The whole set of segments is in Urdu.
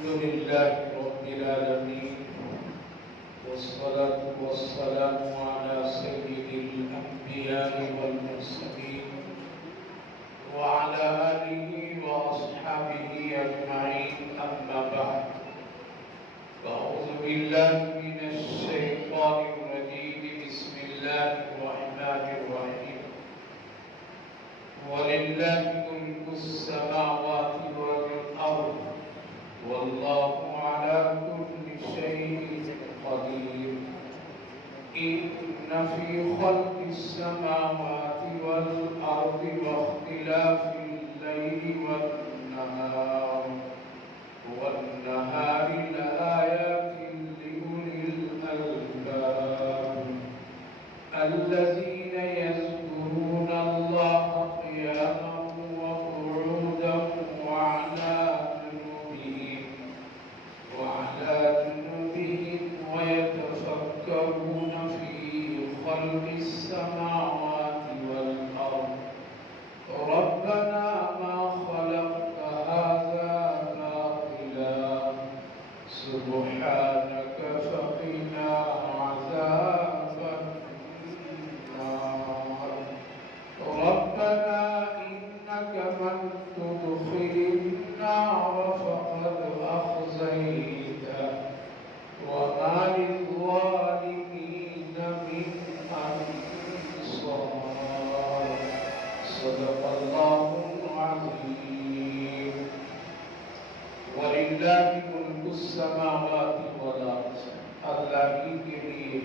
الحمد لله رب العالمين والصلاة والسلام على سيد الأنبياء والمرسلين وعلى آله وأصحابه أجمعين أما بعد فأعوذ بالله من الشيطان الرجيم بسم الله الرحمن الرحيم ولله ملك السماوات والأرض والله على كل شيء قدير إن في خلق السماوات والأرض واختلاف الليل والنهار لآيات لأولي الألباب الذين يذكرون الله قياما وقعودا وعلى جنوبهم ويتفكرون في خلق السماوات والأرض ربنا ما خلقت هذا باطلا سبحانك فقنا عذاب النار ربنا إنك من تدخل النار فقد أخزيته وما للظالمين من أنصار صدق الله العظيم ولله ملك السماوات والأرض اللہ ہی کے لیے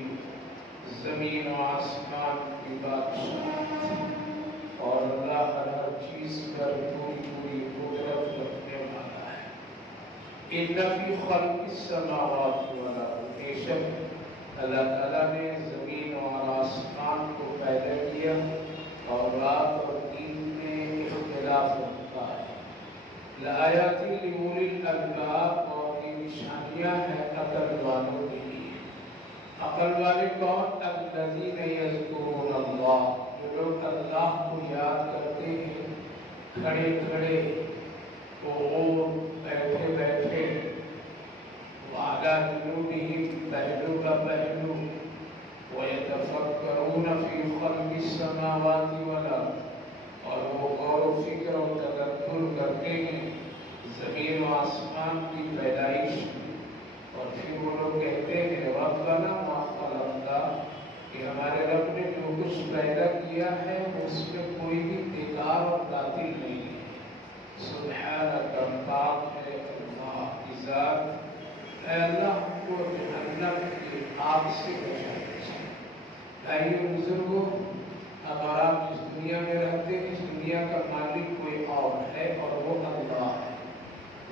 زمین و آسمان کی بادشاہت اور اللہ ہر چیز پر پوری قدرت رکھنے والا ہے ان فی خلق السماوات والارض بے شک اللہ تعالیٰ نے زمین اور آسمان کو پیدا کیا اور رات اور دن میں اختلاف رکھا ہے لآیات لأولی الألباب اور یہ نشانیاں ہیں عقل والوں کے لیے عقل والے کون الذین یذکرون اللہ جو لوگ اللہ کو یاد کرتے ہیں کھڑے کھڑے اور بیٹھے بیٹھے وعلی جنوبہم پہلو کا پہلو وَيَتَفَكَّرُونَ فِي خَلْقِ السَّمَاوَاتِ وَالْأَرْضِ اور وہ غور و فکر اور تدبر کرتے ہیں زمین و آسمان کی پیدائش میں اور پھر وہ لوگ کہتے ہیں ربنا ما خلقت کہ ہمارے رب نے جو کچھ پیدا کیا ہے اس میں کوئی بھی بیکار اور باطل نہیں ہے سبحانک پاک ہے اللہ کی ذات اے اللہ ہم کو جہنم کی آگ سے بچا دیجیے بھائیو بزرگوں اب آپ جس دنیا میں رہتے ہیں اس دنیا کا مالک کوئی اور ہے اور وہ اللہ ہے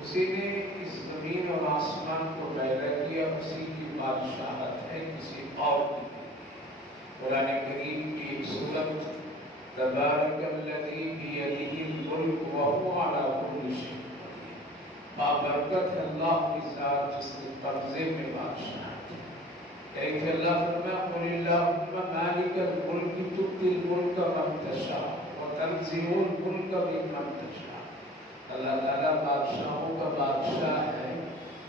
اسی نے اس زمین اور آسمان کو پیدا کیا اسی کی بادشاہت ہے کسی اور کی قرآن کریم کی ایک سورت تبارک الذی بیدہ الملک وہو علی کل شیء بابرکت ہے اللہ کی ذات جس کے قبضے میں بادشاہت ہے ایک اللہ فرمایا قل اللہم مالک الملک تؤتی الملک من تشاء وتنزع الملک ممن تشاء اللہ تعالیٰ بادشاہوں کا بادشاہ ہے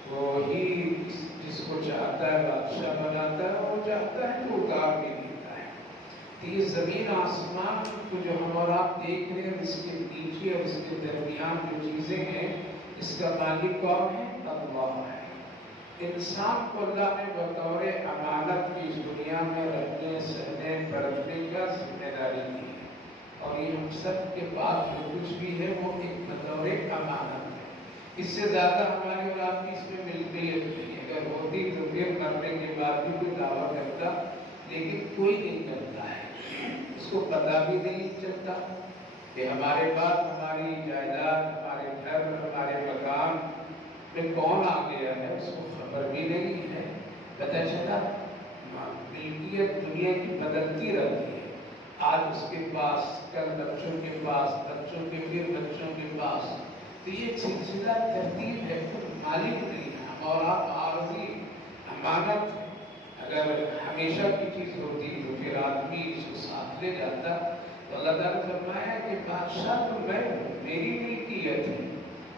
وہی جس کو چاہتا ہے بادشاہ بناتا ہے وہ چاہتا ہے تو اتار بھی دیتا ہے یہ زمین آسمان کو جو ہم اور آپ دیکھ رہے ہیں اس کے پیچھے اور اس کے درمیان جو چیزیں ہیں اس کا مالک کون ہے اللہ ہے انسان کو اللہ نے بطور امانت کی اس دنیا میں رہنے سہنے پرکھنے کا ذمہ داری دی ہے اور یہ ہم سب کے پاس جو کچھ بھی ہے وہ ایک بطور امانت ہے اس سے زیادہ ہماری اور آپ کی اس میں ملکیت نہیں ہے اگر ہوتی تو پھر کرنے کے بعد بھی کوئی دعویٰ کرتا لیکن کوئی نہیں کرتا ہے اس کو پتہ بھی نہیں چلتا کہ ہمارے بعد ہماری جائیداد ہمارے گھر ہمارے مکان میں کون آ گیا ہے اس کو خبر بھی نہیں ہے پتہ چلا ملکیت دنیا کی بدلتی رہتی ہے آج اس کے پاس کل بچوں کے پاس بچوں کے پھر بچوں کے پاس تو یہ سلسلہ ترتیب ہے کوئی مالک نہیں ہے ہم اور آپ عارضی امانت اگر ہمیشہ کی چیز ہوتی تو پھر آدمی اس کو ساتھ لے جاتا تو اللہ تعالیٰ نے فرمایا کہ بادشاہ تو میں ہوں میری ملکیت ہے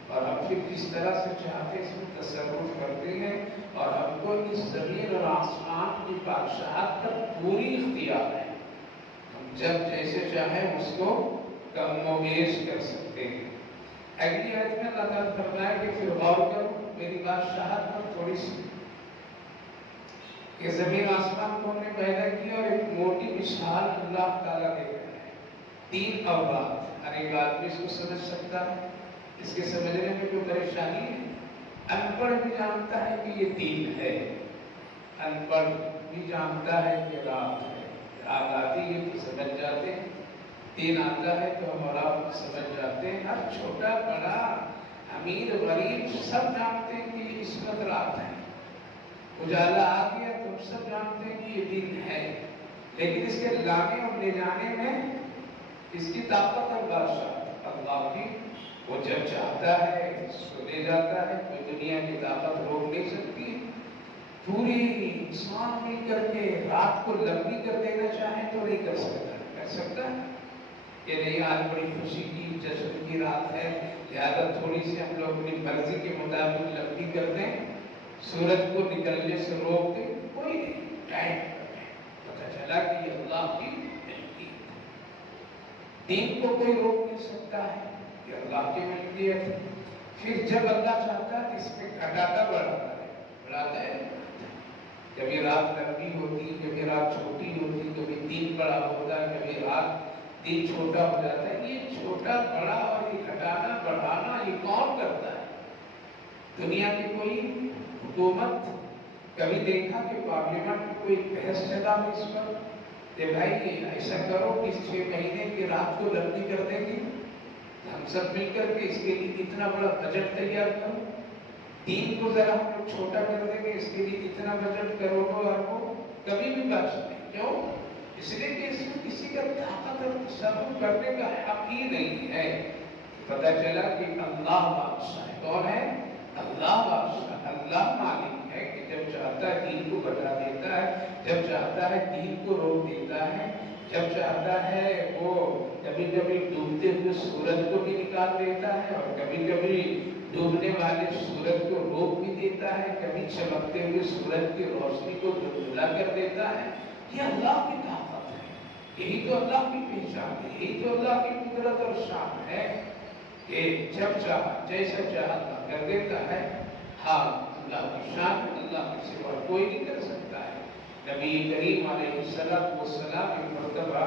اور ہم پھر جس طرح سے چاہتے اس میں تصرف کرتے ہیں، اور ہم کو اس زمین اور آسمان کی بادشاہت پر پوری اختیار ہے۔ ہم جب جیسے چاہیں اس کو کم و بیش کر سکتے ہیں۔ اگلی آیت میں اللہ تعالیٰ فرمایا کہ پھر غور کرو میری بادشاہت پر تھوڑی سی، کہ زمین آسمان کو ہم نے پیدا کیا اور ایک موٹی مثال اللہ تعالیٰ دے رہا ہے، 3 اوقات۔ ہر ایک آدمی اس کو سمجھ سکتا ہے، اس کے سمجھنے میں کوئی پریشانی ہے؟ ان پڑھ بھی جانتا ہے کہ یہ 3 ہے، ان پڑھ بھی جانتا ہے کہ رات ہے، رات آتی ہے تو سمجھ جاتے ہیں، 3 آتا ہے تو ہم اور آپ سمجھ جاتے ہیں۔ ہر چھوٹا بڑا امیر غریب سب جانتے ہیں کہ اس وقت رات ہے، اجالا آ گیا تو سب جانتے ہیں کہ یہ دن ہے، لیکن اس کے لانے اور لے جانے میں اس کی طاقت اور بادشاہت اللہ کی، وہ جب چاہتا ہے سو لے جاتا ہے، کوئی دنیا کی طاقت روک نہیں سکتی۔ پوری انسان مل کر کے رات کو لمبی کر دینا چاہیں تو نہیں کر سکتا، کر سکتا ہے کہ نہیں آج بڑی خوشی کی جشن کی رات ہے لہذا تھوڑی سی ہم لوگ اپنی مرضی کے مطابق لمبی کر دیں، سورج کو نکلنے سے روک دیں، کوئی نہیں، ٹائم پتہ چلا کہ یہ اللہ کی ملکیت ہے۔ دین کو کوئی روک نہیں سکتا ہے، یہ اللہ کی ملکیت ہے۔ پھر جب اللہ چاہتا ہے اس میں گھٹاتا بڑھاتا ہے، بڑھاتا ہے، کبھی رات لمبی ہوتی، کبھی رات چھوٹی ہوتی، کبھی دن بڑا ہوتا ہے، کبھی رات دن چھوٹا ہو جاتا ہے۔ یہ چھوٹا بڑا اور یہ گھٹانا بڑھانا یہ کون کرتا ہے؟ دنیا کی کوئی حکومت کبھی دیکھا کہ پارلیمنٹ میں کوئی بحث چلا ہو اس پر کہ بھائی ایسا کرو کہ 6 مہینے کی رات کو لمبی کر دیں گے، ہم سب مل کر کے اس کے لیے اتنا بڑا بجٹ تیار کرو، دین کو ذرا ہم لوگ چھوٹا کر دیں گے، اس کے لیے اتنا بجٹ کروڑوں اربوں، کبھی بھی بچ نہیں۔ کیوں؟ اس لیے کہ اس میں کسی کا طاقت اور تصرف کرنے کا حق ہی نہیں ہے۔ پتہ چلا کہ اللہ بادشاہ ہے، کون ہے؟ اللہ بادشاہ، اللہ مالک ہے کہ جب چاہتا ہے دین کو بڑھا دیتا ہے، جب چاہتا ہے دین کو روک دیتا ہے، جب چاہتا ہے وہ کبھی کبھی ڈوبتے ہوئے سورج کو بھی نکال دیتا ہے اور کبھی کبھی ڈوبنے والے سورج کو روک بھی دیتا ہے، کبھی چمکتے ہوئے سورج کی روشنی کو دھندلا کر دیتا ہے۔ یہ اللہ کی طاقت ہے، یہی تو اللہ کی پہچان ہے، یہی تو اللہ کی قدرت اور شان ہے کہ جب چاہا جیسا چاہا اللہ کر دیتا ہے۔ ہاں اللہ کی شان، اللہ کے سوا کوئی نہیں کر سکتا ہے۔ نبی کریم علیہ السلام ایک مرتبہ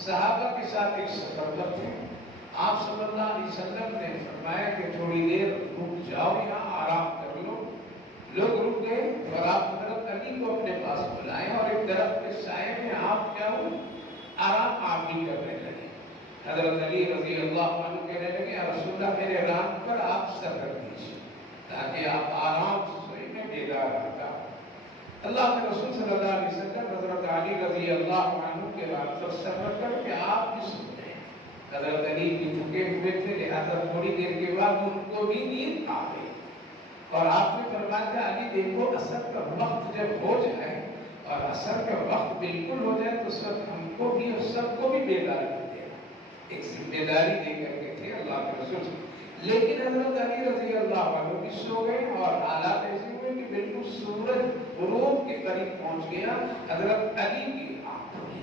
صحابہ کے ساتھ ایک سفر پر تھے، آپ صلی اللہ علیہ وسلم نے فرمایا کہ تھوڑی دیر رک جاؤ، یہاں آرام کر لو۔ لوگ رک گئے اور آپ حضرت علی کو اپنے پاس بلائیں اور ایک درخت کے سائے میں آپ کیا ہو آرام آپ بھی کرنے لگے۔ حضرت علی رضی اللہ عنہ کہنے لگے یا رسول اللہ میرے ران پر آپ سر رکھ دیجیے تاکہ آپ آرام سے سوئیں، میں بیدار رہتا ہوں۔ اللہ کے رسول صلی اللہ علیہ وسلم حضرت علی رضی اللہ عنہ کے ران پر سر رکھ کر کہ آپ بھی سو گئے۔ حضرت علی بھی تھکے ہوئے تھے لہذا تھوڑی دیر کے بعد ان کو بھی نیند آ گئی اور آپ نے فرمایا علی دیکھو عصر کا وقت جب ہو جائے اور عصر کا وقت بالکل ہو جائے تو سب ہم کو بھی اور سب کو بھی بیداری دے، ایک ذمہ داری دے کر کے تھے اللہ کے رسول۔ لیکن حضرت علی رضی اللہ عنہ بھی سو گئے اور حالات ایسے ہوئے کہ بالکل سورج غروب کے قریب پہنچ گیا، حضرت علی کی آنکھ کھلی،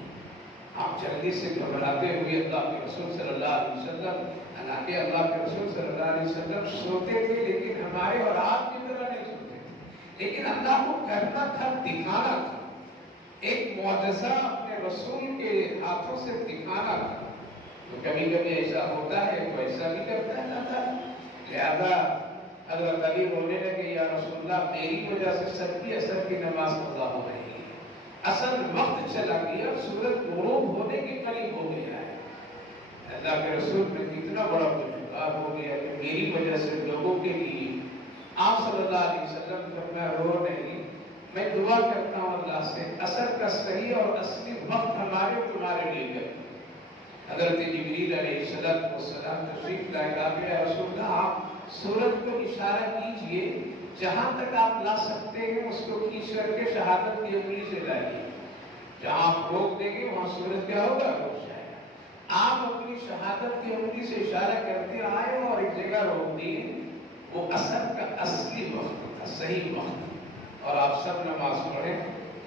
آپ جلدی سے گھبراتے ہوئے اللہ کے رسول صلی اللہ علیہ وسلم، حالانکہ اللہ کے رسول صلی اللہ علیہ وسلم سوتے تھے لیکن ہمارے اور آپ کی طرح نہیں سوتے تھے، لیکن اللہ کو کرنا تھا، دکھانا تھا، ایک معجزہ اپنے رسول کے ہاتھوں سے دکھانا تھا۔ تو کبھی کبھی ایسا ہوتا ہے وہ ایسا بھی کرتا ہے نہ تھا، لہذا حضرت علی رونے لگے یا رسول اللہ میری وجہ سے سب کی عصر کی نماز قضا ہو رہی ہے، اصل وقت چلا گیا، سورج غروب ہونے کے قریب ہو گیا ہے، اللہ کے رسول میں کتنا بڑا گنہگار ہو گیا کہ میری وجہ سے لوگوں کے لیے آپ صلی اللہ علیہ وسلم فرمایا رو نہیں، میں دعا کرتا ہوں اللہ سے عصر کا صحیح اور اصلی وقت ہمارے تمہارے لیے گئے۔ حضرت جبریل علیہ السلام تشریف لائے، کہا کہ رسول اللہ آپ سورج کو اشارہ کیجئے، جہاں تک آپ لا سکتے ہیں اس کو کھینچ کر کے شہادت کی انگلی سے لائیے، جہاں آپ روک دیں گے وہاں سورج کیا ہوگا؟ روک جائے گا۔ آپ اپنی شہادت کی انگلی سے اشارہ کرتے آئے اور ایک جگہ روک دیے، وہ اثر کا اصلی وقت تھا، صحیح وقت، اور آپ سب نماز پڑھیں،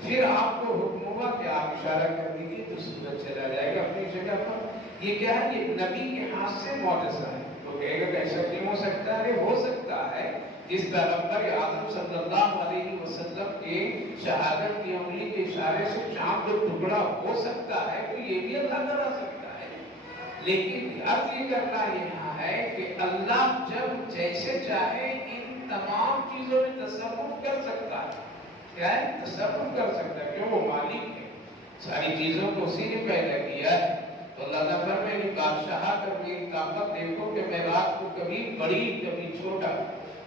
پھر آپ کو حکم ہوا کہ آپ اشارہ کر دیجیے تو سورج چلا جائے گا اپنی جگہ پر۔ یہ کیا ہے؟ یہ نبی کے ہاتھ سے معجزہ ہے۔ تو کہے گا کہ ایسا کیوں ہو سکتا ہے؟ ہو سکتا ہے جس پیغمبر اعظم صلی اللہ علیہ وسلم کے شہادت کی انگلی کے اشارے سے چاند کا ٹکڑا ہو سکتا ہے، تو یہ بھی اللہ کرا سکتا ہے۔ لیکن اب یہ کرنا یہاں ہے کہ اللہ جب جیسے چاہے ان تمام چیزوں میں تصرف کر سکتا ہے۔ کیا ہے؟ تصرف کر سکتا ہے، کیوں؟ وہ مالک ہے، ساری چیزوں کو اسی نے پیدا کیا ہے۔ تو اللہ تعالیٰ میں بادشاہت اور میری طاقت دیکھو کہ میں رات کو کبھی بڑی کبھی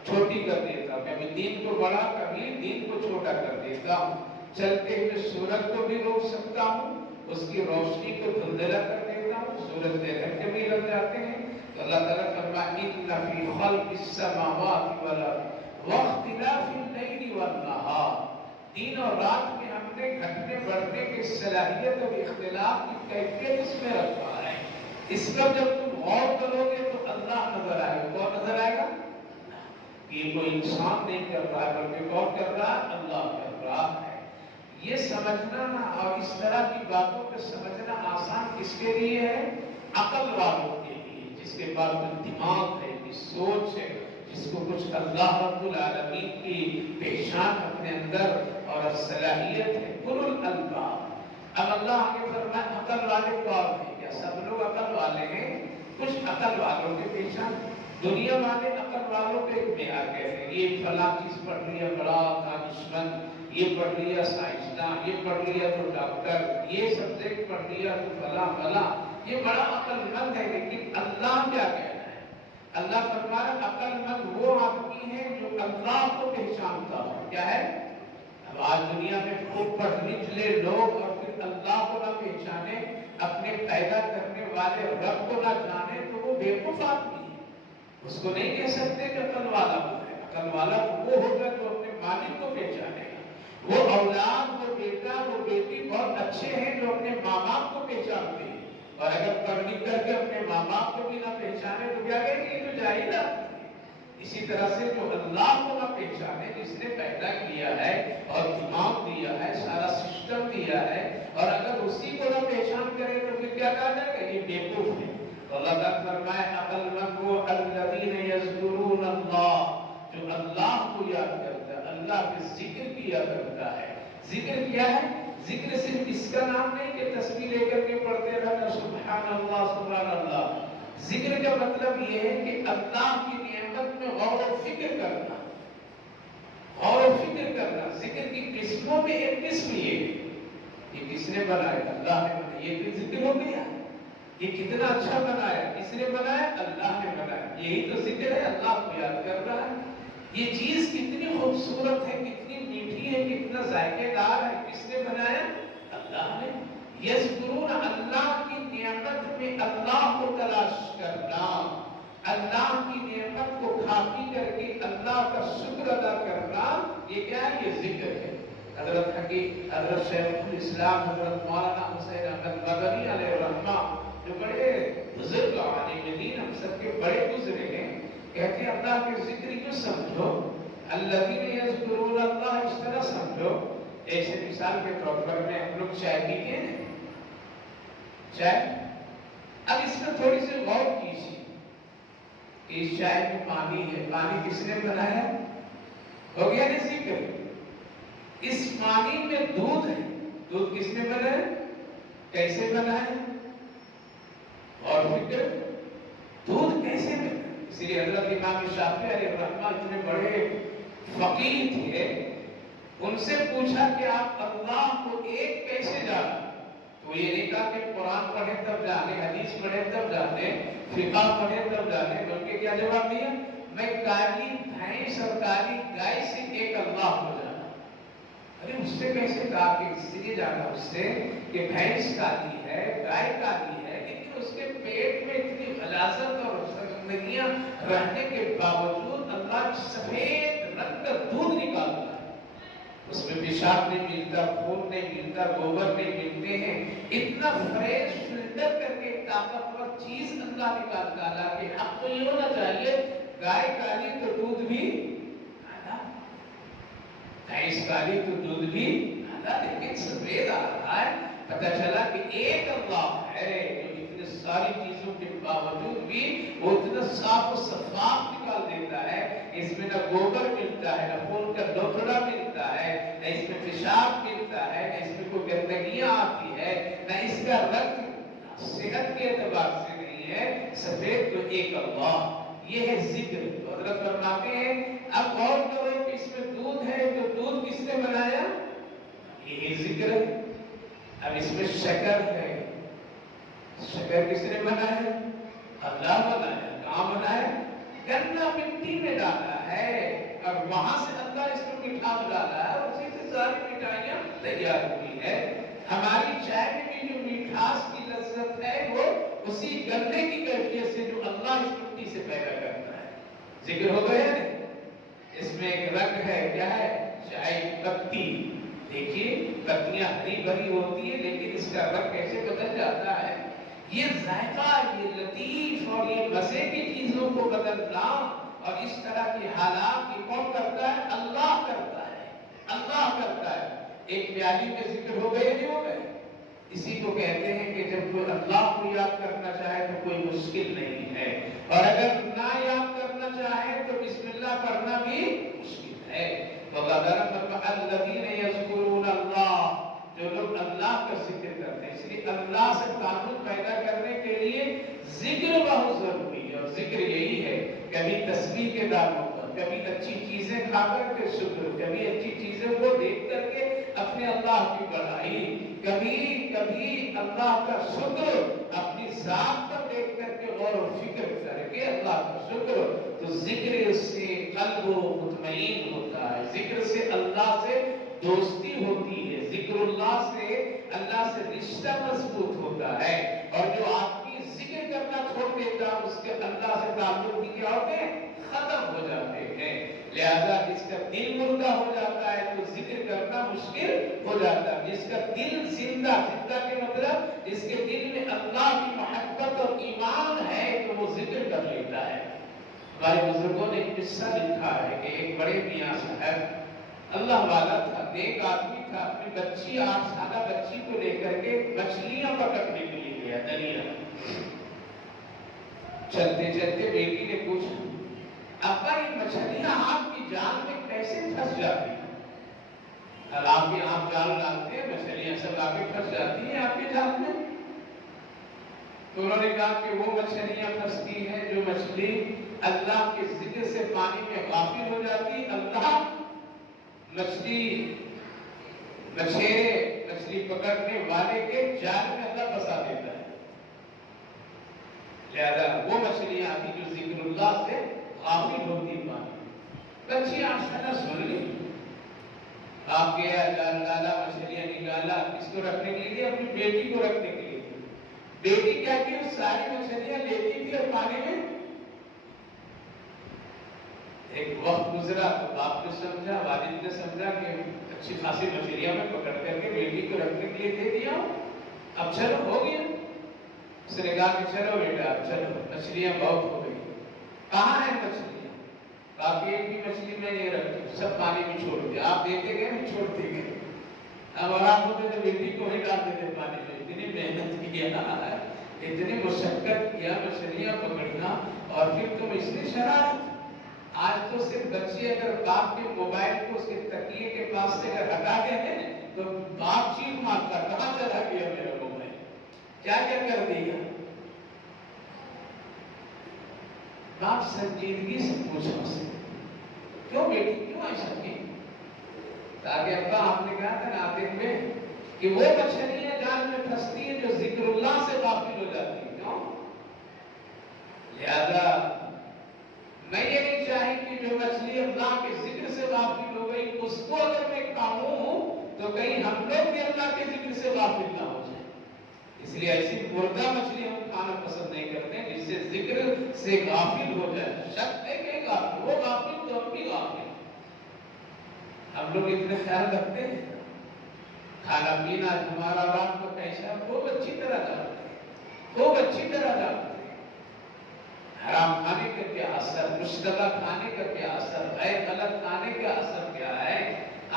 چھوٹی کر دیتا ہوں، کبھی دن کو بڑا کبھی دن کو چھوٹا کر دیتا ہوں، چلتے ہوئے سورج کو بھی روک سکتا ہوں، اس کی روشنی کو دھندلا کر دیتا ہوں، سورج کے گھنٹے بھی لگ جاتے ہیں۔ تو اللہ تعالیٰ فرماتا ہے ان فی خلق السماوات والارض واختلاف اللیل والنہار، دن اور رات میں ہم نے گھٹنے بڑھنے کی صلاحیت اور اختلاف کی کیفیت اس میں رکھا ہے۔ اس پر جب تم غور کرو گے تو اللہ نظر آئے گا۔ کون نظر آئے گا؟ یہ کوئی انسان نہیں کر رہا ہے بلکہ کون کر رہا ہے؟ اللہ کر رہا ہے۔ یہ سمجھنا اور اس طرح کی باتوں کو سمجھنا آسان کس کے لیے ہے؟ عقل والوں کے لیے، جس کے پاس دماغ ہے، جس سوچ ہے، جس کو کچھ اللہ رب العالمین کی پہچان اپنے اندر اور صلاحیت ہے۔ قل الالباب، اب اللہ آگے فرمایا عقل والے کون ہیں؟ کیا سب لوگ عقل والے ہیں؟ کچھ عقل والوں کی پہچان، دنیا والے عقل والوں کے ایک معیار کہتے ہیں، یہ فلاں چیز پڑھ لیا بڑا دانشمند، یہ پڑھ لیا سائنسداں، یہ پڑھ لیا تو ڈاکٹر، یہ سبجیکٹ پڑھ لیا تو فلاں، یہ بڑا عقل مند ہے۔ لیکن اللہ کیا کہنا ہے؟ اللہ فرمایا عقل مند وہ آدمی ہے جو اللہ کو پہچانتا ہو۔ کیا ہے؟ اب آج دنیا میں خوب پڑھ لکھ لے لوگ اور پھر اللہ کو نہ پہچانے، اپنے پیدا کرنے والے رب کو نہ جانے، تو وہ بیوقوف آدمی ہے۔ اس کو نہیں کہہ سکتے کہ عقل والا وہ ہے۔ عقل والا وہ ہوگا جو اپنے مالک کو پہچانے گا۔ وہ اولاد، وہ بیٹا، وہ بیٹی بہت اچھے ہیں جو اپنے ماں باپ کو پہچانتے ہیں، اور اگر پڑھ لکھ کر کے اپنے ماں باپ کو بھی نہ پہچانے تو کیا کہیں گے؟ یہ تو جاہل ہے۔ اسی طرح سے جو اللہ کو نہ پہچانے، جس نے پیدا کیا ہے اور دماغ دیا ہے، سارا سسٹم دیا ہے، اور اگر اسی کو نہ پہچان کرے تو پھر کیا کہا جائے گا؟ یہ بیوقوف ہے۔ تو اللہ تعالیٰ فرمائے عقل مند وہ الذین یذکرون اللہ، جو اللہ کو یاد کرتا ہے، اللہ کے ذکر کیا کرتا ہے۔ ذکر کیا ہے؟ ذکر صرف اس کا نام نہیں کہ تسبیح لے کر کے پڑھتے رہنا سبحان اللہ سبحان اللہ۔ ذکر کا مطلب یہ ہے کہ اللہ کی نعمت میں غور و فکر کرنا، غور و فکر کرنا۔ ذکر کی قسموں میں ایک قسم یہ ہے، یہ کس نے بنایا؟ اللہ نے بنایا۔ یہ بھی ذکر ہو گیا، یہ کتنا اچھا بنایا، کس نے بنایا؟ اللہ نے بنایا۔ یہی تو ذکر ہے، اللہ کو یاد کر رہا ہے۔ یہ چیز کتنی خوبصورت ہے، کتنی میٹھی ہے، کتنا ذائقے دار ہے، کس نے بنایا؟ اللہ نے۔ یذکرون، اللہ کی نعمت میں اللہ کو تلاش کرنا، اللہ کی نعمت کو کھا پی کر کے اللہ کا شکر ادا کرنا، یہ کیا ہے؟ یہ ذکر ہے۔ حضرت شیخ الاسلام حضرت مولانا حسین احمد مدنی علیہ الرحمہ، جو بڑے بزرگ عالم دین ہم سب کے بڑے گزرے ہیں، کہتے ہیں اللہ کے ذکر کیوں سمجھو؟ الذین یذکرون اللہ، اس طرح سمجھو جیسے مثال کے طور پر میں ہم لوگ چائے پیتے ہیں، چائے، اب اس میں تھوڑی سی غور کیجیے کہ اس چائے میں پانی ہے، پانی کس نے بنایا؟ ہو گیا نا ذکر۔ اس پانی میں دودھ ہے، دودھ کس نے بنایا؟ کیسے بنایا؟ اور فکر، دودھ کیسے بنا؟ اسی لیے حضرت امام شافعی علیہ الرحمہ اتنے بڑے فقیہ تھے، ان سے پوچھا کہ آپ اللہ کو ایک کیسے جانا؟ تو یہ نہیں کہا کہ قرآن پڑھے تب جانے، حدیث پڑھے تب جانے، فقہ پڑھے تب جانے، بلکہ کیا جواب دیا؟ میں کالی بھینس اور کالی گائے سے ایک اللہ کو جانا۔ ارے اس سے کیسے کہا کہ اس لیے جانا اس سے کہ بھینس کالی ہے، گائے کالی ہے، لیکن اس کے پیٹ میں اتنی غلاظت اور زندگیاں رہنے کے باوجود اللہ سفید رنگ کا دودھ نکالتا ہے، اس میں پیشاب نہیں ملتا، خون نہیں ملتا، گوبر نہیں ملتے ہیں، اتنا فریش فلٹر کر کے طاقتور چیز اللہ نکالتا ہے کہ حق تو یہ ہونا چاہیے گائے کالی تو دودھ بھی کالا، بھینس کالی تو دودھ بھی کالا، لیکن سفید آ رہا ہے۔ پتہ چلا کہ ایک اللہ ہے جو اتنے ساری چیزوں کے باوجود بھی وہ اتنا صاف و شفاف نکال دیتا ہے۔ اس میں نہ گوبر ملتا ہے، نہ خون کا لوتھڑا ملتا ہے، نہ اس میں پیشاب ملتا ہے، نہ اس میں کوئی گندگیاں آتی ہے، نہ اس کا رنگ صحت کے اعتبار سے نہیں ہے، سفید تو ایک اللہ۔ یہ ہے ذکر۔ حضرت فرماتے ہیں اب غور کرو کہ اس میں دودھ ہے تو دودھ کس نے بنایا؟ یہ ذکر ہے۔ اب اس میں شکر ہے، شکر کس نے بنایا؟ اللہ بنایا۔ کہاں بنایا؟ گنا مٹی میں ڈالا ہے اور وہاں سے اللہ اس میں مٹھاس ڈالا ہے، اسی سے ساری مٹھائیاں تیار ہوئی ہے۔ ہماری چائے میں بھی جو مٹھاس کی لذت ہے وہ اسی گنے کی کیفیت سے جو اللہ اس مٹی سے پیدا کرتا ہے۔ ذکر ہو گیا ہے۔ اس میں ایک رنگ ہے، کیا ہے؟ چائے کی پتی۔ دیکھیے پتیاں ہری بھری ہوتی ہے لیکن اس کا رنگ کیسے بدل جاتا ہے۔ یہ ذائقہ، یہ لطیف اور یہ مزے کی چیزوں کو بدلنا اور اس طرح کے حالات یہ کون کرتا ہے؟ اللہ کرتا ہے، اللہ کرتا ہے۔ ایک پیالی میں ذکر ہو گئے نہیں ہو گئے؟ اسی کو کہتے ہیں کہ جب کوئی اللہ کو یاد کرنا چاہے تو کوئی مشکل نہیں ہے، اور اگر نہ یاد کرنا چاہے تو بسم اللہ پڑھنا بھی مشکل ہے۔ تو اللہ تعالیٰ فرماتا ہے الذین یذکرون اللہ، جو لوگ اللہ کا ذکر کرتے ہیں۔ اس لیے اللہ سے تعلق پیدا کرنے کے لیے ذکر بہت ضروری ہے، اور ذکر یہی ہے کبھی تسبیح کے داموں پر، کبھی اچھی چیزیں کھا کر کے شکر، کبھی اچھی چیزوں کو دیکھ کر کے اپنے اللہ کی بڑائی، کبھی اللہ کا شکر اپنی ذات پر دیکھ کر کے غور و فکر کر کے اللہ کا شکر۔ تو ذکر سے قلب مطمئن ہوتا ہے، ذکر سے اللہ سے دوستی ہوتی ہے، ذکر اللہ سے اللہ سے رشتہ مضبوط ہوتا ہے، اور جو آدمی ذکر کرنا چھوڑ دیتا ہے اس کے اللہ سے تعلق بھی کیا ہوتے ہیں؟ ختم ہو جاتے ہیں۔ لہذا جس کا دل مردہ ہو جاتا ہے تو ذکر کرنا مشکل ہو جاتا ہے۔ جس کا دل زندہ کے مطلب جس کے دل میں اللہ کی محبت اور ایمان ہے تو وہ ذکر کر لیتا ہے۔ ہمارے بزرگوں نے ایک قصہ لکھا ہے کہ ایک بڑے میاں صاحب اللہ والا تھا، ایک آدمی تھا، اپنی بچی 8 سالہ بچی کو لے کر کے مچھلیاں پکڑنے کے لیے گیا دریا۔ چلتے چلتے بیٹی نے پوچھا ابا یہ مچھلیاں آپ کی جال میں کیسے پھنس جاتی ہیں؟ آپ کے آپ جال ڈالتے ہیں، مچھلیاں سب آ کے پھنس جاتی ہیں آپ کے جال میں؟ تو انہوں نے کہا کہ وہ مچھلیاں پھنستی ہیں جو مچھلی اللہ کے ذکر سے پانی میں غافل ہو جاتی، اللہ مچھلی پکڑنے والے کے جال میں اللہ پھنسا دیتا ہے۔ لہذا وہ مچھلیاں ابھی جو ذکر اللہ سے غافل ہوتی پانی، بچی آشنا سن لی، آپ گیا جال ڈالا، مچھلیاں نکالا، کس کو رکھنے کے لیے؟ اپنی بیٹی کو رکھنے کے لیے۔ بیٹی کیا کی؟ ساری مچھلیاں لیتی تھی اور پانی میں۔ ایک وقت گزرا تو باپ نے سمجھا، والد نے سمجھا کہ اچھی خاصی مچھلیاں میں پکڑ کر کے بیٹی کو رکھنے کے لیے دے دیا، اب چلو ہو گیا۔ اس نے کہا کہ چلو بیٹا اب چلو، مچھلیاں بہت ہو گئی۔ کہاں ہیں مچھلیاں؟ کہا کہ ایک بھی مچھلی میں نہیں رکھتی، سب پانی میں چھوڑ دیا۔ آپ دیتے گئے میں چھوڑتے گئے، اب آپ ہوتے تو بیٹی کو ہی ڈال دیتے پانی میں۔ اتنی محنت کیا، اتنی مشقت کیا مچھلیاں پکڑنا، اور پھر تم اس نے شرارت۔ آج تو صرف بچے اگر باپ کے موبائل کو اس کے تکیے کے پاس سے اگر ہٹا دیتے ہیں تو باپ چیخ مارتا، کہاں چلا گیا میرا موبائل، کیا کیا کر دیا؟ باپ سنجیدگی سے پوچھا اسے کیوں بیٹی کیوں ایسا کی؟ تاکہ ابا آپ نے کہا تھا ناطق میں کہ وہ مچھلیاں جال میں پھنستی ہیں جو ذکر اللہ سے غافل ہو جاتی ہیں، کیوں؟ لہذا میں یہ نہیں چاہی کہ جو مچھلی اللہ کے ذکر سے غافل ہو گئی اس کو اگر میں کھاؤں تو کہیں ہم لوگ بھی اللہ کے ذکر سے غافل نہ ہو جائیں۔ اس لیے ایسی مردہ مچھلی ہم کھانا پسند نہیں کرتے جس سے ذکر سے غافل ہو جائے۔ شک ہے کہ غافل، وہ غافل تو ہم بھی غافل۔ ہم لوگ اتنے خیال رکھتے ہیں، کھانا پینا ہمارا رات کو کیسا خوب اچھی طرح جانتے ہیں، خوب اچھی طرح جانتے ہیں۔ حرام کھانے کے کیا اثر مشتبہ کھانے کا کیا اثر ہے، غلط کھانے کا اثر کیا ہے۔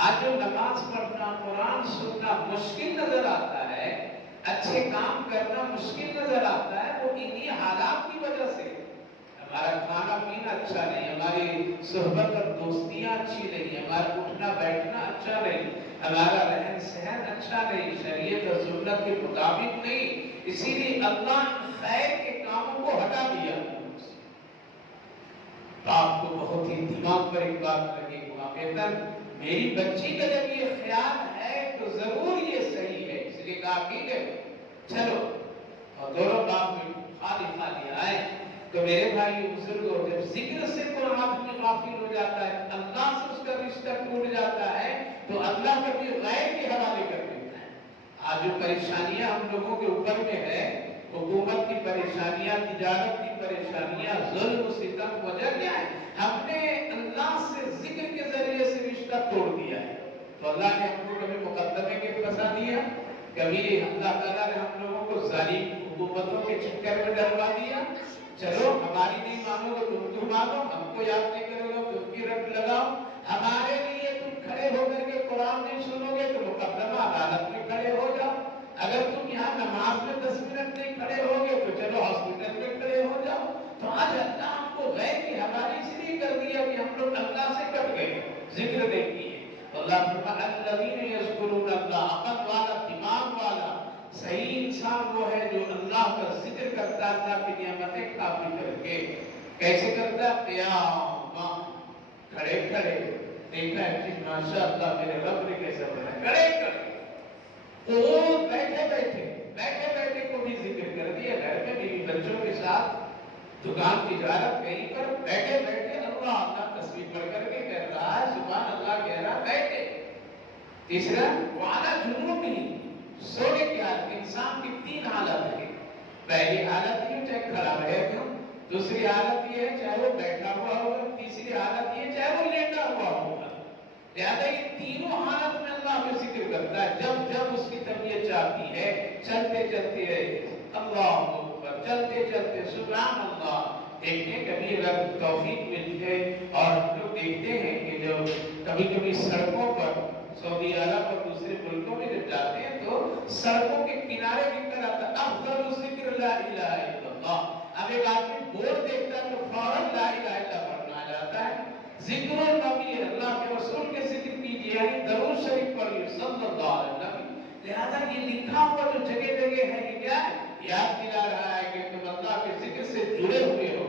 آج جو نماز پڑھنا، قرآن سننا مشکل نظر آتا ہے، اچھے کام کرنا مشکل نظر آتا ہے، وہ انہی حالات کی وجہ سے۔ ہمارا کھانا پینا اچھا نہیں، ہماری صحبت اور دوستیاں اچھی نہیں، ہمارا اٹھنا بیٹھنا اچھا نہیں، ہمارا رہن سہن اچھا نہیں، شریعت اور سنت کے مطابق نہیں، اسی لیے اللہ خیر کے کاموں کو ہٹا دیا۔ آپ کو بہت ہی دماغ پر ایک بات لگی، وہاں بہتر میری بچی کا جب یہ خیال ہے تو ضرور یہ صحیح ہے، اس لیے کہا ٹھیک ہے چلو، اور دونوں باپ میں خالی خالی آئے۔ تو میرے بھائی بزرگوں، جب ذکر سے کوئی آدمی غافل ہو جاتا ہے، اللہ سے اس کا رشتہ ٹوٹ جاتا ہے، تو اللہ کبھی غیر کے حوالے کر دیتا ہے۔ آج جو پریشانیاں ہم لوگوں کے اوپر میں ہے، حکومت کی پریشانیاں، تجارت کی پریشانیاں، ظلم و ستم، وجہ کیا ہے؟ ہم نے اللہ سے ذکر کے ذریعے سے رشتہ توڑ دیا ہے۔ تو اللہ نے ہم کو کبھی مقدمے کے پھنسا دیا، کبھی اللہ تعالیٰ نے ہم لوگوں کو ظالم حکومتوں کے چکر میں ڈلوا دیا۔ چلو ہماری نہیں مانو گے تم تو مانو، ہم کو یاد نہیں کرو گے تم کی رٹ لگاؤ، ہمارے لیے تم کھڑے ہو کر کے قرآن نہیں سنو گے تو مقدمہ عدالت میں کھڑے ہو جاؤ، اگر تم یہاں نماز میں 10 منٹ نہیں کھڑے ہوگے تو چلو ہاسپٹل میں کھڑے ہو جاؤ۔ تو آج اللہ ہم کو غیر کے حوالے اس لیے کر دیا کہ ہم لوگ اللہ سے کٹ گئے، ذکر نہیں کیے۔ اللہ فرماتا ہے الذین یذکرون اللہ، عقل والا، دماغ والا صحیح انسان وہ ہے جو اللہ کا ذکر کرتا ہے، اللہ کی نعمتیں کافی کر کے۔ کیسے کرتا ہے؟ قیام، کھڑے کھڑے، دیکھا ہے کہ ماشاءاللہ میرے رب نے کیسا بنایا، کھڑے کھڑے، وہ بیٹھے بیٹھے کو بھی ذکر کر دیا، گھر میں بیوی بچوں کے ساتھ، دکان تجارت کہیں پر بیٹھے بیٹھے اللہ اللہ تسبیح پڑھ کر کے کہہ رہا ہے، سبحان اللہ کہہ رہا بیٹھے۔ تیسرا وعلیٰ جنوب ہی، سونے کی حالت، انسان کی 3 حالت ہے۔ پہلی حالت یہ چاہے کھڑا رہے گا، دوسری حالت یہ ہے چاہے وہ بیٹھا ہوا ہوگا، تیسری حالت یہ چاہے وہ لیٹا ہوا ہوگا۔ لہذا یہ تینوں حالت میں اللہ کا ذکر کرتا ہے۔ جب اس کی طبیعت چاہتی ہے، چلتے چلتے اللہ اکبر، چلتے چلتے سبحان اللہ۔ دیکھتے ہیں کبھی اگر توفیق مل جائے، اور ہم لوگ دیکھتے ہیں کہ جو کبھی کبھی سڑکوں پر، سعودی عرب اور دوسرے ملکوں میں جب جاتے ہیں تو سڑکوں کے کنارے لکھا رہتا ہے افضل ذکر لا الہ الا اللہ۔ اب ایک آدمی بورڈ دیکھتا ہے تو فوراً لا الہ الا اللہ پڑھنا جاتا ہے۔ ذکر النبی، اللہ کے رسول کے ذکر کیجیے، یعنی درود شریف پڑھیے صلی اللہ علیہ وسلم۔ لہذا یہ لکھا ہوا جو جگہ جگہ ہے کہ کیا ہے؟ یاد دلا رہا ہے کہ تم اللہ کے ذکر سے جڑے ہوئے ہو۔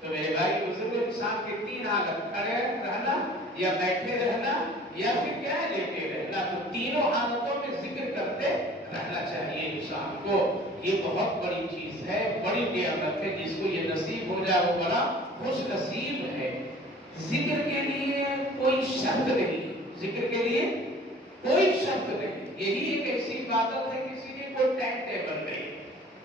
تو میرے بھائی بزرگ، انسان کے 3 حالت، کھڑے رہنا یا بیٹھے رہنا یا پھر کیا ہے لیٹے رہنا، تو تینوں حالتوں میں ذکر کرتے رہنا چاہیے انسان کو۔ یہ بہت بڑی چیز ہے، بڑی نعمت ہے، جس کو یہ نصیب ہو جائے وہ بڑا خوش نصیب ہے۔ ذکر کے لیے کوئی شرط نہیں، ذکر کے لیے کوئی شرط نہیں، یہی ایک ایسی عبادت ہے کسی نے کوئی ٹائم ٹیبل نہیں،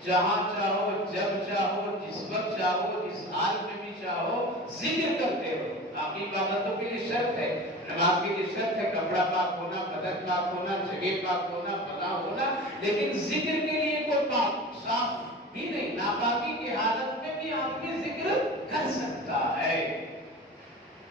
جہاں چاہو، جب چاہو، جس وقت چاہو، جس حال میں بھی چاہو ذکر کرتے ہو۔ باقی عبادتوں کے لیے شرط ہے، نماز کے لیے شرط ہے کپڑا پاک ہونا، بدن پاک ہونا، جگہ پاک ہونا، فلاں ہونا، لیکن ذکر کے لیے کوئی پاک صاف بھی نہیں، ناپاکی کی حالت میں بھی آدمی ذکر کر سکتا ہے،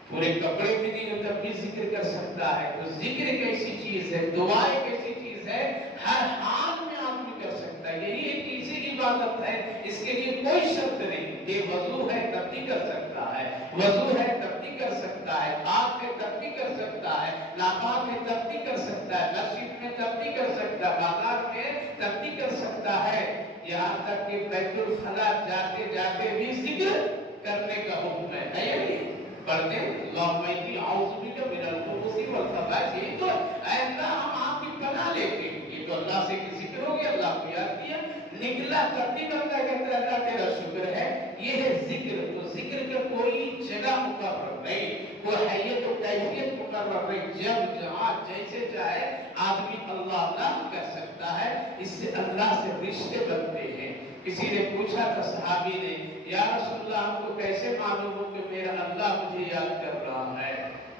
پورے کپڑے بھی نہیں ہوتا بھی ذکر کر سکتا ہے۔ تو ذکر ایک ایسی چیز ہے، دعا ایک ایسی چیز ہے، ہر حال میں آدمی کر سکتا ہے، یہی ایک ایسی عبادت ہے، اس کے لیے کوئی شرط نہیں۔ یہ وضو ہے تب بھی کر سکتا ہے، وضو ہے تب بھی کر سکتا ہے، پاک ہے تب بھی کر سکتا ہے، ناپاک ہے تب بھی کر سکتا ہے، مسجد میں تب بھی کر سکتا ہے، بازار میں تب بھی کر سکتا ہے، یہاں تک کہ بیت الخلا جاتے جاتے بھی ذکر کرنے کا حکم ہے یا نہیں؟ پڑھتے ہیں اللہم انی اعوذ بک من الخبث والخبائث، یہ تو اے اللہ ہم آپ کی پناہ لیتے ہیں، یہ تو اللہ سے ذکر ہو گیا، اللہ کو یاد کیا، نکلا تب بھی بندہ کہتا ہے اللہ تیرا شکر ہے، یہ ہے ذکر۔ تو ذکر کا کوئی جگہ مقرر نہیں، کوئی حیت و کیفیت مقرر نہیں، جب جہاں جیسے چاہے آدمی اللہ اللہ کر سکتا ہے، اس سے اللہ سے رشتے بنتے ہیں۔ کسی نے پوچھا تھا صحابی نے، یا رسول اللہ ہم کو کیسے معلوم ہو کہ میرا اللہ مجھے یاد کر رہا ہے؟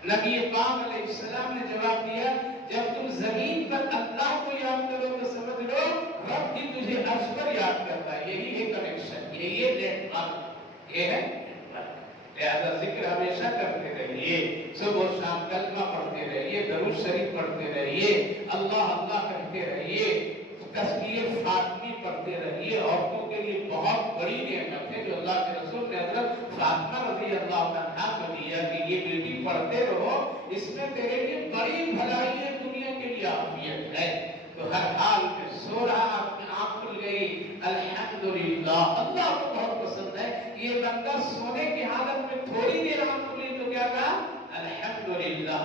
نبی پاک علیہ السلام نے جواب دیا، جب تم زمین پر اللہ کو یاد کرو تو سمجھ لو رب بھی تجھے عرش پر یاد کرتا ہے، یہی ہے کنیکشن، یہی ہے نیٹ ورک، یہ ہے نیٹ ورک۔ لہذا ذکر ہمیشہ کرتے رہیے، صبح و شام کلمہ پڑھتے رہیے، درود شریف پڑھتے رہیے، اللہ اللہ کہتے رہیے، تذکیر فاطمی پڑھتے رہیے۔ عورتوں کے لیے بہت بڑی نعمت ہے جو اللہ کے رسول نے حضرت فاطمہ رضی اللہ عنہا کو دیا کہ یہ بیٹی پڑھتے رہو، اس میں تیرے لیے بڑی بھلائی ہے، دنیا کے لیے عافیت ہے۔ تو ہر حال میں سو رہا، اپنی آنکھ کھل گئی، الحمدللہ۔ اللہ کو بہت پسند ہے یہ بندہ سونے کی حالت میں تھوڑی دیر آنکھ کھلی تو کیا کہا؟ الحمدللہ۔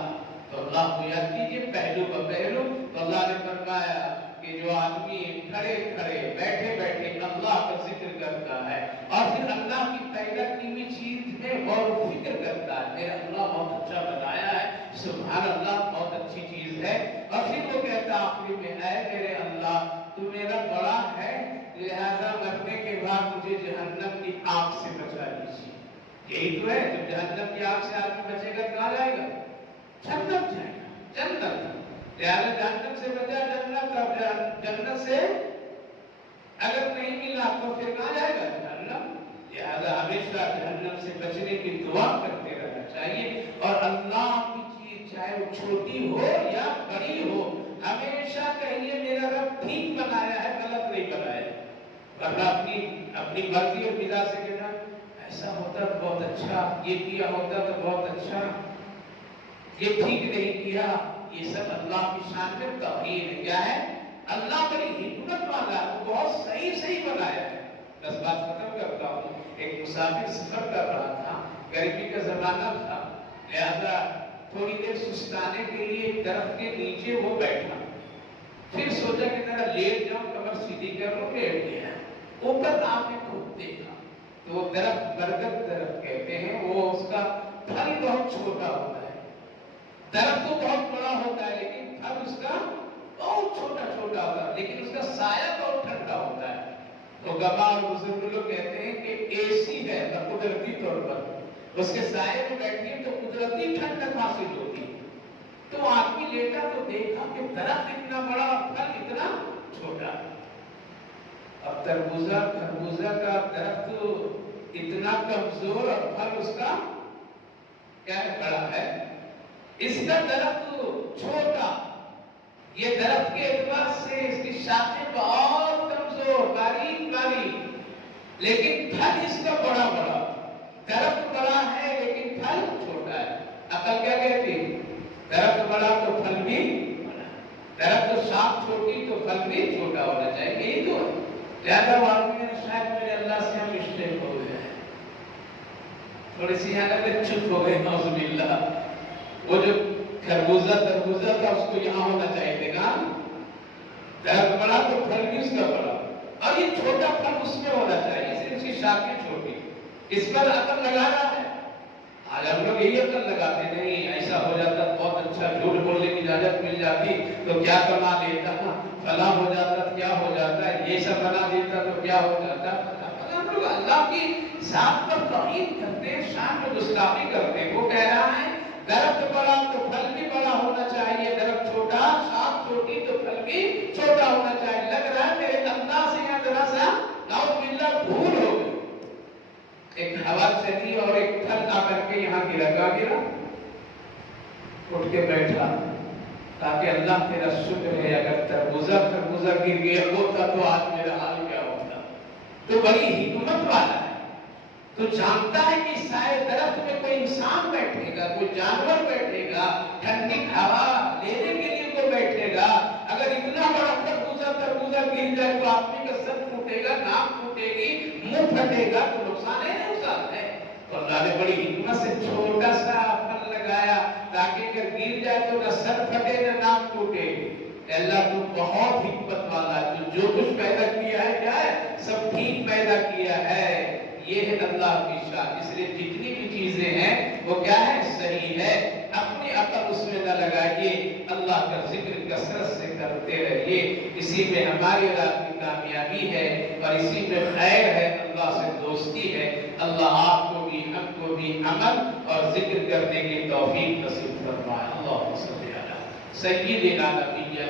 تو اللہ کو یاد کیجیے پہلو بپہلو۔ تو اللہ نے فرمایا کہ جو آدمی کھڑے کھڑے بیٹھے بیٹھے اللہ کا ذکر کرتا ہے اور پھر اللہ کی پیدا کی ہوئی چیز میں غور و فکر کرتا ہے، میرا اللہ بہت اچھا بنایا ہے، سبحان اللہ بہت اچھی چیز ہے، اور پھر وہ کہتا آخری میں اے میرے اللہ تو میرا بڑا ہے، لہذا مرنے کے بعد مجھے جہنم کی آگ سے بچا لیجیے۔ یہی تو ہے، جب جہنم کی آگ سے آدمی بچے گا کہاں جائے گا؟ جنت جائے گا، جنت۔ لہذا جہنم سے بچا جنت، اور جنت سے اگر نہیں ملا تو پھر کہاں جائے گا؟ جہنم۔ لہذا ہمیشہ جہنم سے بچنے کی دعا کرتے رہنا چاہیے، اور اللہ کی چیز چاہے وہ چھوٹی ہو یا بڑی ہو ہمیشہ کہیے میرا رب ٹھیک بنایا ہے، غلط نہیں بنایا ہے۔ ورنہ اپنی مرضی اور مزاج سے کہنا ایسا ہوتا تو بہت اچھا، یہ کیا ہوتا تو بہت اچھا، یہ ٹھیک نہیں کیا، یہ سب اللہ کی شان میں توہین ہے۔ کیا ہے؟ اللہ بڑی حکمت والا ہے، بہت صحیح بنایا ہے۔ بس بات ختم کرتا ہوں۔ ایک مسافر سفر کر رہا تھا، گرمی کا زمانہ تھا، لہذا تھوڑی دیر سستانے کے لیے ایک درخت کے نیچے وہ بیٹھا، پھر سوچا کہ ذرا لیٹ جاؤں، کمر سیدھی کر لو، لیٹ گیا۔ اوپر آپ نے خود دیکھا تو وہ درخت برگد درخت کہتے ہیں، وہ اس کا پھل بہت چھوٹا ہوتا ہے، درخت تو بہت بڑا ہوتا ہے لیکن پھل اس کا بہت چھوٹا ہوتا ہے، لیکن اس کا سایہ بہت ٹھنڈا ہوتا ہے۔ تو گواہ اور بزرگ لوگ کہتے ہیں کہ ایسی ہے قدرتی طور پر، اس کے سائے میں بیٹھیے تو قدرتی ٹھنڈک حاصل ہوتی ہے۔ تو آدمی لیٹا تو دیکھا کہ درخت اتنا بڑا اور پھل اتنا چھوٹا۔ اب خربوزہ کا درخت اتنا کمزور اور پھل اس کا کیا ہے؟ بڑا ہے۔ اس کا درخت چھوٹا، یہ درخت کے اعتبار سے اس کی شاخیں بہت کمزور، باریک لیکن پھل اس کا بڑا، درخت بڑا ہے لیکن پھل چھوٹا ہے۔ عقل کیا کہتی؟ درخت بڑا تو پھل بھی بڑا، درخت شاخ چھوٹی تو پھل بھی چھوٹا ہونا چاہیے، یہی تو ہے۔ لہذا آدمی نے شاید میرے اللہ سے ہم مسٹیک ہو گئے ہیں، تھوڑی سی حالت میں چپ ہو گئے، نعوذ باللہ۔ وہ جو خربوزہ تربوزہ تھا اس کو یہاں ہونا چاہیے تھا، درخت بڑا تو پھل بھی اس کا بڑا، اور یہ چھوٹا پھل اس میں ہونا چاہیے، صرف اس کی شاخیں چھوٹی۔ اس پر عقل لگا رہا ہے۔ آج ہم لوگ یہی عقل لگاتے نہیں، ایسا ہو جاتا بہت اچھا، جھوٹ بولنے کی اجازت مل جاتی تو کیا کما لیتا، فلاں ہو جاتا کیا ہو جاتا، یہ سب بنا دیتا تو کیا ہو جاتا۔ ہم لوگ اللہ کی ذات پر توہین کرتے ہیں، شان میں گستاخی کرتے ہیں۔ وہ کہہ رہا ہے درخت بڑا تو پھل بھی بڑا ہونا چاہیے، درخت چھوٹا شاخ چھوٹی تو پھل بھی چھوٹا ہونا چاہیے۔ لگ رہا ہے میرے اللہ سے یہاں ذرا سا نعوذ باللہ بھول ہو گئی، ایک ہوا چلی اور ایک پھل آ کر کے یہاں گرا، اٹھ کے بیٹھا تاکہ اللہ تیرا شکر ہے، اگر تربوزہ گر گیا ہوتا تو آج میرا حال کیا ہوتا۔ تو بڑی حکمت والا ہے، تو جانتا ہے کہ سائے درخت میں کوئی انسان بیٹھے گا، کوئی جانور بیٹھے گا، ٹھنڈی ہوا لینے کے لیے کوئی بیٹھے گا۔ اگر اتنا بڑا تربوزہ گر جائے تو آدمی کا سر ٹوٹے گا، ناک ٹوٹے گی، منہ پھٹے گا، تو نقصان ہے نقصان ہے۔ تو اللہ نے بڑی حکمت سے چھوٹا سا پھل لگایا تاکہ اگر گر جائے تو نہ سر پھٹے نہ ناک ٹوٹے۔ اللہ تو بہت حکمت والا ہے، تو جو کچھ پیدا کیا ہے کیا ہے؟ سب ٹھیک پیدا کیا ہے۔ یہ ہے اللہ کی شان، اس لیے جتنی بھی چیزیں ہیں وہ کیا ہے؟ صحیح ہے۔ اپنی عقل اس میں نہ لگائیے، اللہ کا ذکر کثرت سے کرتے رہیے، اسی میں ہماری رات کی کامیابی ہے اور اسی میں خیر ہے، اللہ سے دوستی ہے۔ اللہ آپ کو بھی ہم کو بھی عمل اور ذکر کرنے کی توفیق نصیب فرمائے۔ اللہم صلی علی سیدنا نبینا